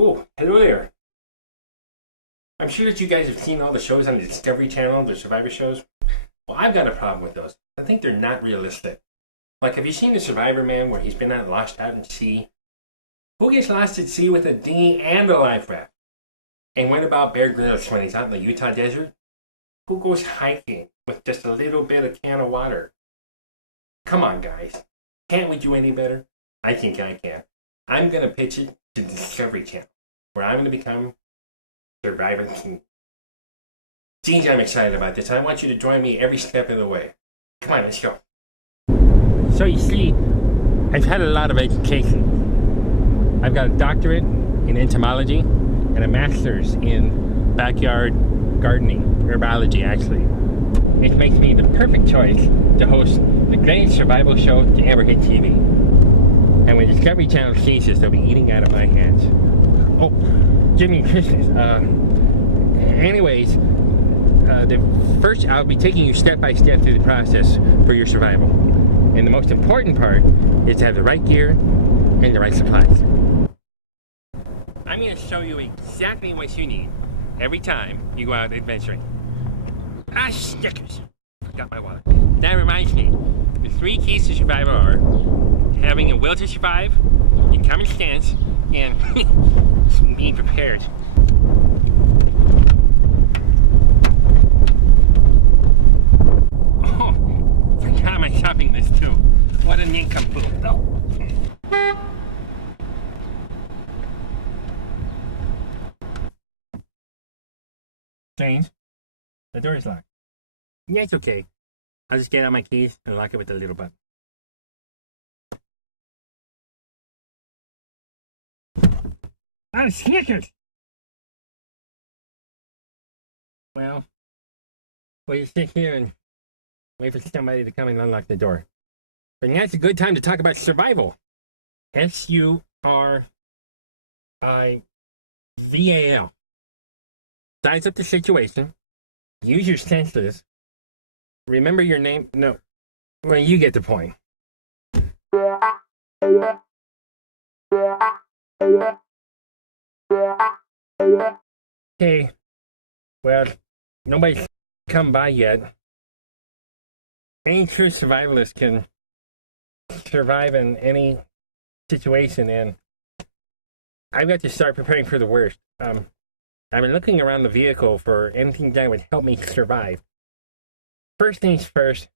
Oh, hello there. I'm sure that you guys have seen all the shows on the Discovery Channel, the Survivor shows. Well, I've got a problem with those. I think they're not realistic. Like, have you seen the Survivor Man where he's been lost out at sea? Who gets lost at sea with a dinghy and a life raft? And what about Bear Grylls when he's out in the Utah desert? Who goes hiking with just a little bit of can of water? Come on, guys. Can't we do any better? I think I can. I'm going to pitch it to the Discovery Channel, where I'm going to become Survivor King. Geez, I'm excited about this. I want you to join me every step of the way. Come on, let's go. So you see, I've had a lot of education. I've got a doctorate in entomology and a master's in backyard gardening, herbology actually. It makes me the perfect choice to host the greatest survival show to ever hit TV. And when Discovery Channel sees this, they'll be eating out of my hands. Oh, Jimmy Christmas. Anyways, first I'll be taking you step by step through the process for your survival. And the most important part is to have the right gear and the right supplies. I'm going to show you exactly what you need every time you go out adventuring. Ah, stickers! Got my wallet. That reminds me, the 3 keys to survival are having a will to survive, in common stance, and being prepared. Oh, forgot my shopping list too. What a nincompoop. Oh. Change. The door is locked. Yeah, it's okay. I'll just get out my keys and lock it with the little button. Ah, Snickers! Well, we'll just sit here and wait for somebody to come and unlock the door. But now it's a good time to talk about survival. Survival. Size up the situation. Use your senses. Remember your name. No. Well, you get the point. Okay. Well, nobody's come by yet. Any true survivalist can survive in any situation, and I've got to start preparing for the worst. I've been looking around the vehicle for anything that would help me survive. First things first,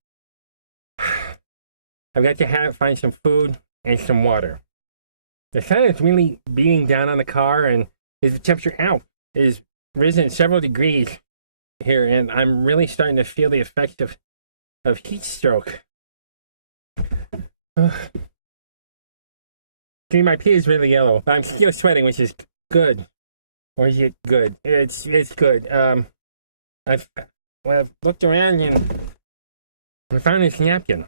I've got to find some food and some water. The sun is really beating down on the car, and the temperature out is risen several degrees here, and I'm really starting to feel the effects of heat stroke. See, my pee is really yellow, but I'm still sweating, which is good. Or is it good? It's good. I've looked around and I found this napkin.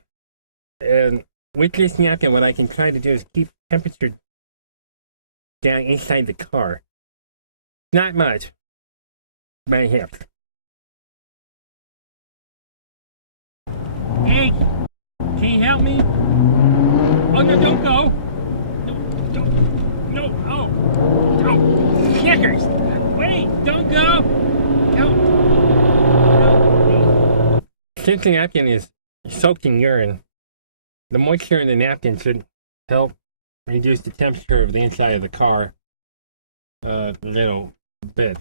And with this napkin, what I can try to do is keep temperature down inside the car. Not much, but I have. Hey, can you help me? Oh no, don't go! No, oh! Snickers! Wait, don't go! No. Since the napkin is soaked in urine, the moisture in the napkin should help reduce the temperature of the inside of the car a little bit.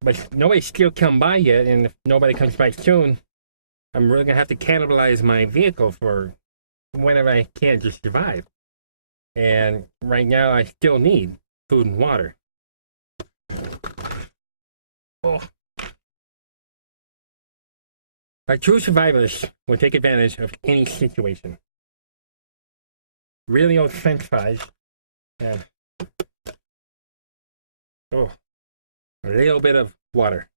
But nobody's still come by yet, and if nobody comes by soon, I'm really gonna have to cannibalize my vehicle for whenever I can to survive. And right now, I still need food and water. Oh. A true survivalist will take advantage of any situation. Really old French fries. And a little bit of water.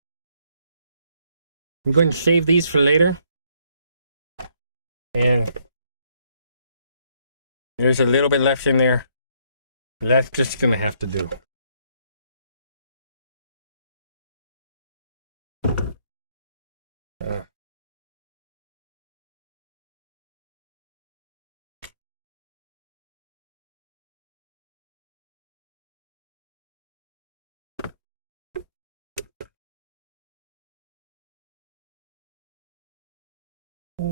I'm going to save these for later. And there's a little bit left in there. That's just going to have to do. I've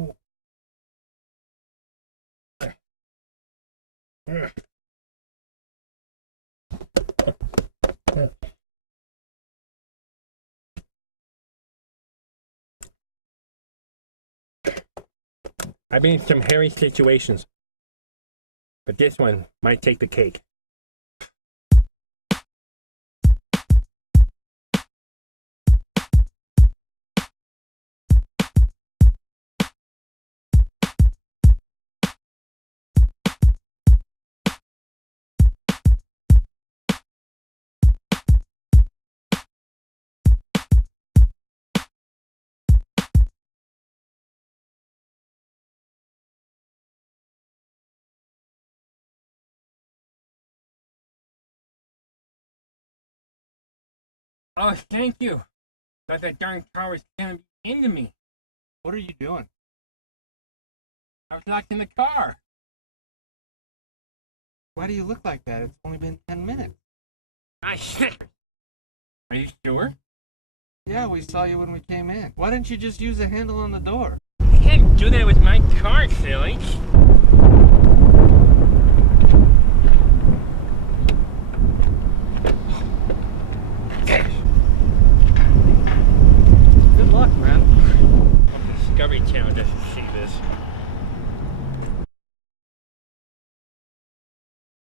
been in some hairy situations, but this one might take the cake. Oh, thank you. Thought that darn car was gonna be into me. What are you doing? I was locked in the car. Why do you look like that? It's only been 10 minutes. Ah, shit. Are you sure? Yeah, we saw you when we came in. Why didn't you just use the handle on the door? I can't do that with my car, silly.